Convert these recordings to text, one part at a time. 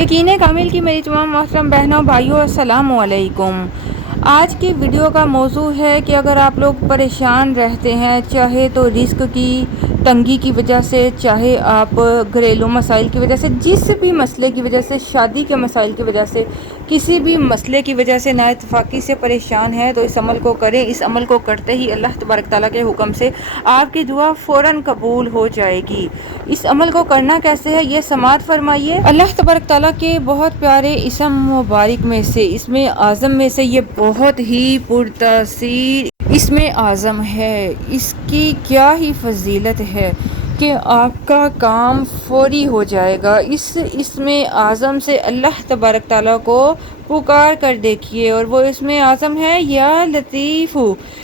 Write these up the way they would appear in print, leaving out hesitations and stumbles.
یقین کامل کی میری تمام محترم بہنوں بھائیوں السلام علیکم۔ آج کی ویڈیو کا موضوع ہے کہ اگر آپ لوگ پریشان رہتے ہیں، چاہے تو رزق کی تنگی کی وجہ سے، چاہے آپ گھریلو مسائل کی وجہ سے، جس بھی مسئلے کی وجہ سے، شادی کے مسائل کی وجہ سے، کسی بھی مسئلے کی وجہ سے نا اتفاقی سے پریشان ہیں، تو اس عمل کو کریں۔ اس عمل کو کرتے ہی اللہ تبارک تعالیٰ کے حکم سے آپ کی دعا فوراً قبول ہو جائے گی۔ اس عمل کو کرنا کیسے ہے یہ سماعت فرمائیے۔ اللہ تبارک تعالیٰ کے بہت پیارے اسم مبارک میں سے، اسم اعظم میں سے، یہ بہت ہی پرتاثیر اسم اعظم ہے۔ اس کی کیا ہی فضیلت ہے کہ آپ کا کام فوری ہو جائے گا۔ اس اسم اعظم سے اللہ تبارک تعالیٰ کو پکار کر دیکھیے، اور وہ اسم اعظم ہے یا لطیف۔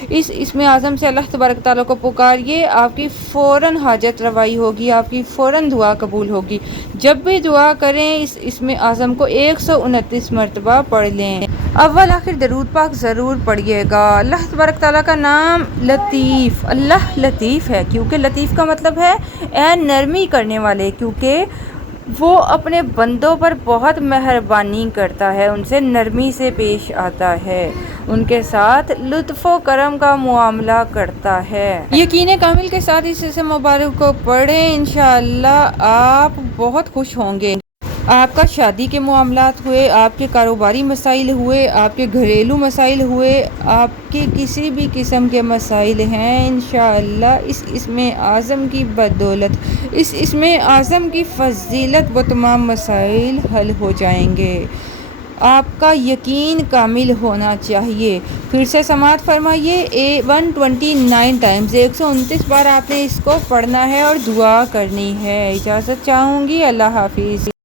اس اسم اعظم سے اللہ تبارک تعالیٰ کو پکاریے، آپ کی فوراً حاجت روائی ہوگی، آپ کی فوراً دعا قبول ہوگی۔ جب بھی دعا کریں اس اسم اعظم کو 129 مرتبہ پڑھ لیں۔ اول آخر درود پاک ضرور پڑھیے گا۔ اللہ تبارک تعالیٰ کا نام لطیف، اللہ لطیف ہے کیونکہ لطیف کا مطلب ہے اے نرمی کرنے والے، کیونکہ وہ اپنے بندوں پر بہت مہربانی کرتا ہے، ان سے نرمی سے پیش آتا ہے، ان کے ساتھ لطف و کرم کا معاملہ کرتا ہے۔ یقین کامل کے ساتھ اس اسم مبارک کو پڑھیں، انشاءاللہ آپ بہت خوش ہوں گے۔ آپ کا شادی کے معاملات ہوئے، آپ کے کاروباری مسائل ہوئے، آپ کے گھریلو مسائل ہوئے، آپ کے کسی بھی قسم کے مسائل ہیں، انشاءاللہ اس اسم اعظم کی بدولت، اس اسم اعظم کی فضیلت، وہ تمام مسائل حل ہو جائیں گے۔ آپ کا یقین کامل ہونا چاہیے۔ پھر سے سماعت فرمائیے، 129 ٹائمز، 129 بار آپ نے اس کو پڑھنا ہے اور دعا کرنی ہے۔ اجازت چاہوں گی، اللہ حافظ۔